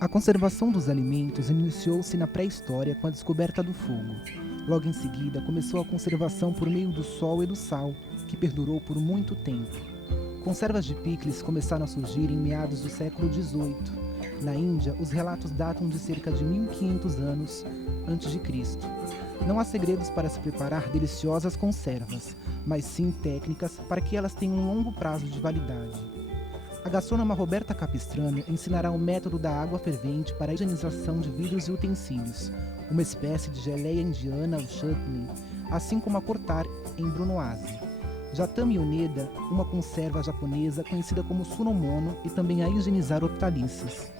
A conservação dos alimentos iniciou-se na pré-história com a descoberta do fogo. Logo em seguida, começou a conservação por meio do sol e do sal, que perdurou por muito tempo. Conservas de picles começaram a surgir em meados do século XVIII. Na Índia, os relatos datam de cerca de 1500 anos antes de Cristo. Não há segredos para se preparar deliciosas conservas, mas sim técnicas para que elas tenham um longo prazo de validade. A gastrônoma Roberta Capistrano ensinará o método da água fervente para a higienização de vidros e utensílios, uma espécie de geleia indiana ou chutney, assim como a cortar em brunoise. Jatami Oneda, uma conserva japonesa conhecida como sunomono, e também a higienizar hortaliças.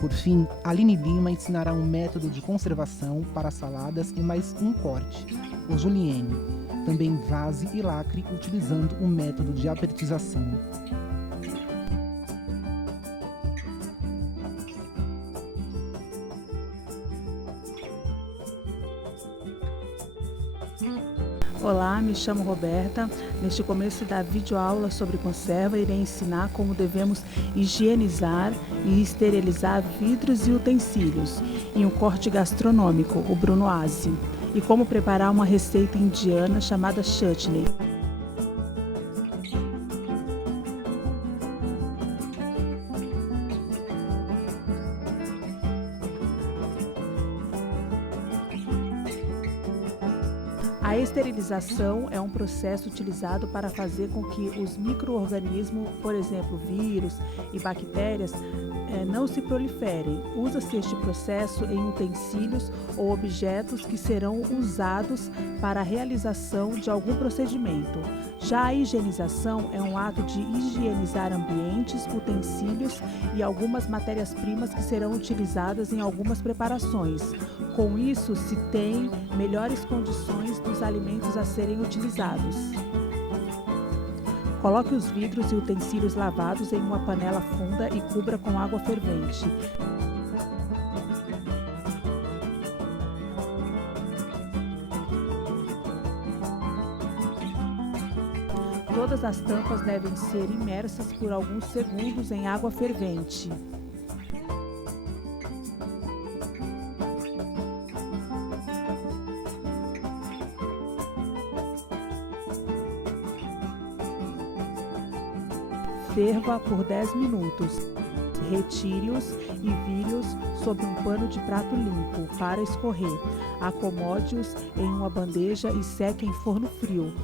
Por fim, Aline Lima ensinará um método de conservação para saladas e mais um corte, o julienne, também vase e lacre utilizando o método de aperitização. Olá, me chamo Roberta. Neste começo da videoaula sobre conserva, irei ensinar como devemos higienizar e esterilizar vidros e utensílios em um corte gastronômico, o brunoise, e como preparar uma receita indiana chamada chutney. A esterilização é um processo utilizado para fazer com que os micro-organismos, por exemplo, vírus e bactérias, não se proliferem. Usa-se este processo em utensílios ou objetos que serão usados para a realização de algum procedimento. Já a higienização é um ato de higienizar ambientes, utensílios e algumas matérias-primas que serão utilizadas em algumas preparações. Com isso, se tem melhores condições dos alimentos a serem utilizados. Coloque os vidros e utensílios lavados em uma panela funda e cubra com água fervente. Todas as tampas devem ser imersas por alguns segundos em água fervente. Ferva por 10 minutos. Retire-os e vire-os sobre um pano de prato limpo para escorrer. Acomode-os em uma bandeja e seque em forno frio.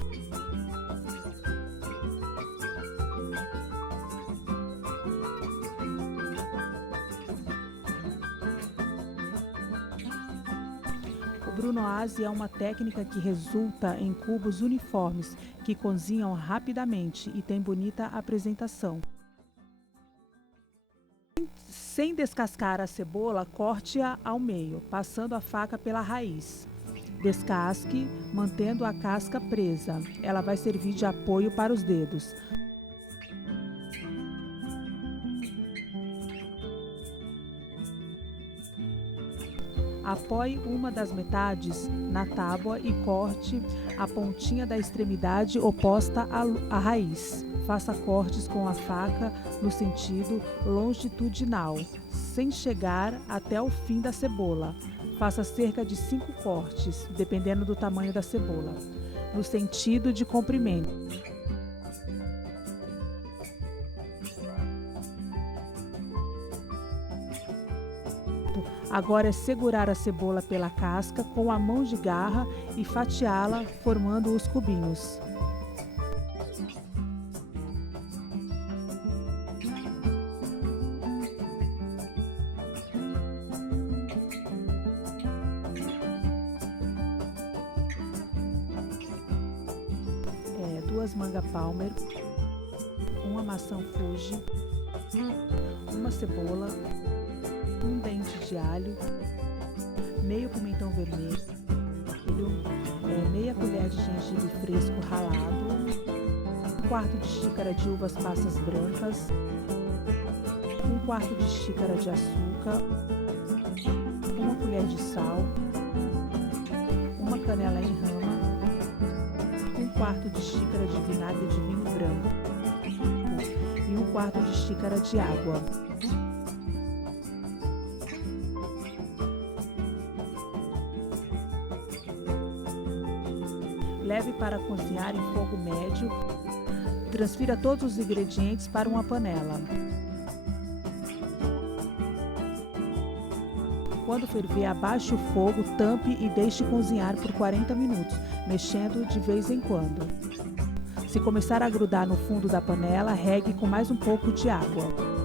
O brunoise é uma técnica que resulta em cubos uniformes que cozinham rapidamente e tem bonita apresentação. Sem descascar a cebola, corte-a ao meio, passando a faca pela raiz. Descasque, mantendo a casca presa. Ela vai servir de apoio para os dedos. Apoie uma das metades na tábua e corte a pontinha da extremidade oposta à raiz. Faça cortes com a faca no sentido longitudinal, sem chegar até o fim da cebola. Faça cerca de 5 cortes, dependendo do tamanho da cebola, no sentido de comprimento. Agora é segurar a cebola pela casca com a mão de garra e fatiá-la, formando os cubinhos. Duas manga palmer, uma maçã Fuji, uma cebola, um dente de alho, meio pimentão vermelho, meia colher de gengibre fresco ralado, 1/4 de xícara de uvas passas brancas, 1/4 de xícara de açúcar, uma colher de sal, uma canela em rama, 1/4 de xícara de vinagre de vinho branco e 1/4 de xícara de água. Leve para cozinhar em fogo médio. Transfira todos os ingredientes para uma panela. Quando ferver, abaixe o fogo, tampe e deixe cozinhar por 40 minutos, mexendo de vez em quando. Se começar a grudar no fundo da panela, regue com mais um pouco de água.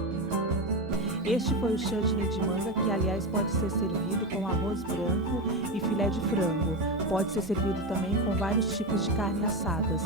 Este foi o chutney de manga, que aliás pode ser servido com arroz branco e filé de frango. Pode ser servido também com vários tipos de carne assadas.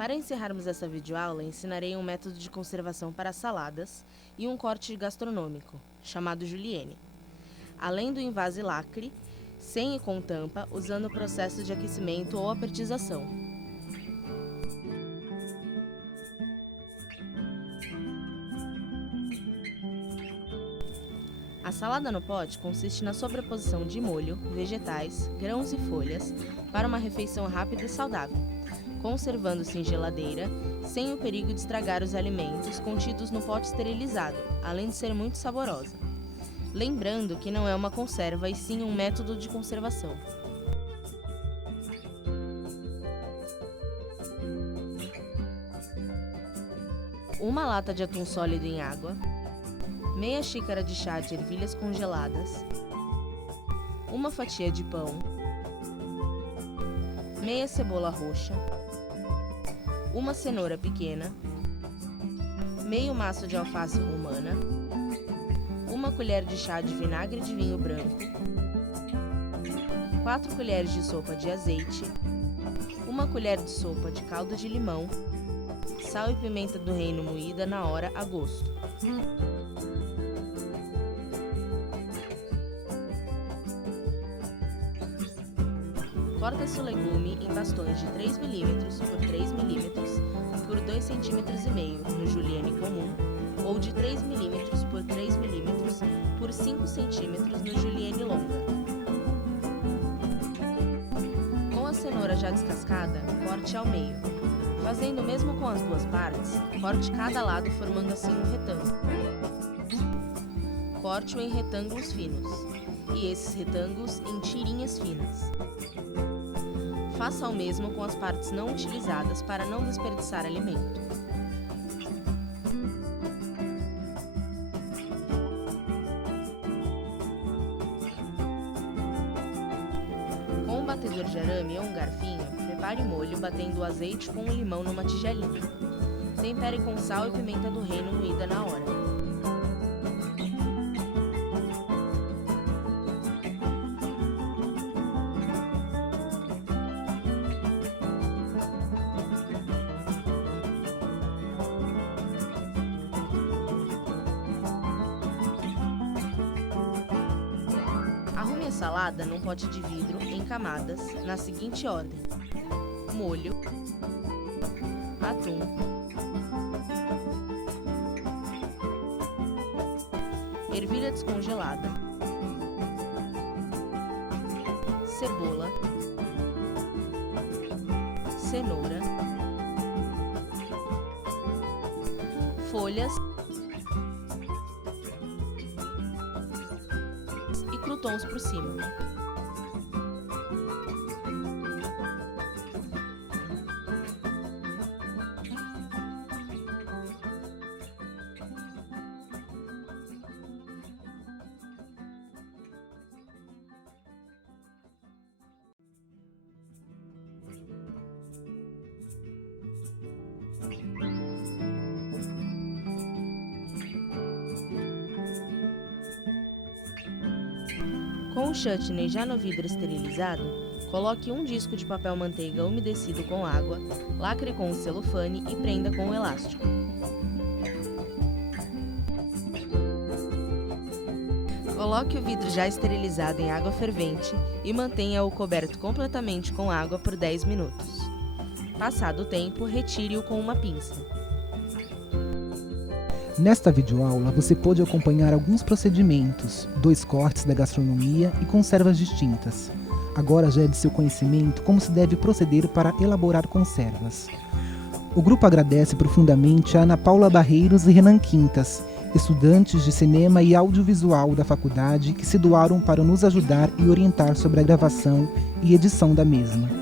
Para encerrarmos essa videoaula, ensinarei um método de conservação para saladas e um corte gastronômico, chamado julienne. Além do invase lacre, sem e com tampa, usando o processo de aquecimento ou apertização. A salada no pote consiste na sobreposição de molho, vegetais, grãos e folhas para uma refeição rápida e saudável, conservando-se em geladeira, sem o perigo de estragar os alimentos contidos no pote esterilizado, além de ser muito saborosa. Lembrando que não é uma conserva e sim um método de conservação. Uma lata de atum sólido em água, meia xícara de chá de ervilhas congeladas, uma fatia de pão, meia cebola roxa, uma cenoura pequena, meio maço de alface romana, uma colher de chá de vinagre de vinho branco, 4 colheres de sopa de azeite, uma colher de sopa de caldo de limão, sal e pimenta do reino moída na hora a gosto. Corta-se o legume em bastões de 3 mm por 3 mm por 2,5 cm no julienne comum ou de 3 mm por 3 mm por 5 cm no julienne longa. Com a cenoura já descascada, corte ao meio. Fazendo o mesmo com as duas partes, corte cada lado formando assim um retângulo. Corte-o em retângulos finos e esses retângulos em tirinhas finas. Faça o mesmo com as partes não utilizadas para não desperdiçar alimento. Com um batedor de arame ou um garfinho, prepare o molho batendo o azeite com o limão numa tigelinha. Tempere com sal e pimenta do reino moída na hora. Arrume a salada num pote de vidro em camadas, na seguinte ordem: molho, atum, ervilha descongelada, cebola, cenoura, folhas e croutons por cima. Com o chutney já no vidro esterilizado, coloque um disco de papel manteiga umedecido com água, lacre com o celofane e prenda com o elástico. Coloque o vidro já esterilizado em água fervente e mantenha-o coberto completamente com água por 10 minutos. Passado o tempo, retire-o com uma pinça. Nesta videoaula você pôde acompanhar alguns procedimentos, 2 cortes da gastronomia e conservas distintas. Agora já é de seu conhecimento como se deve proceder para elaborar conservas. O grupo agradece profundamente a Ana Paula Barreiros e Renan Quintas, estudantes de cinema e audiovisual da faculdade que se doaram para nos ajudar e orientar sobre a gravação e edição da mesma.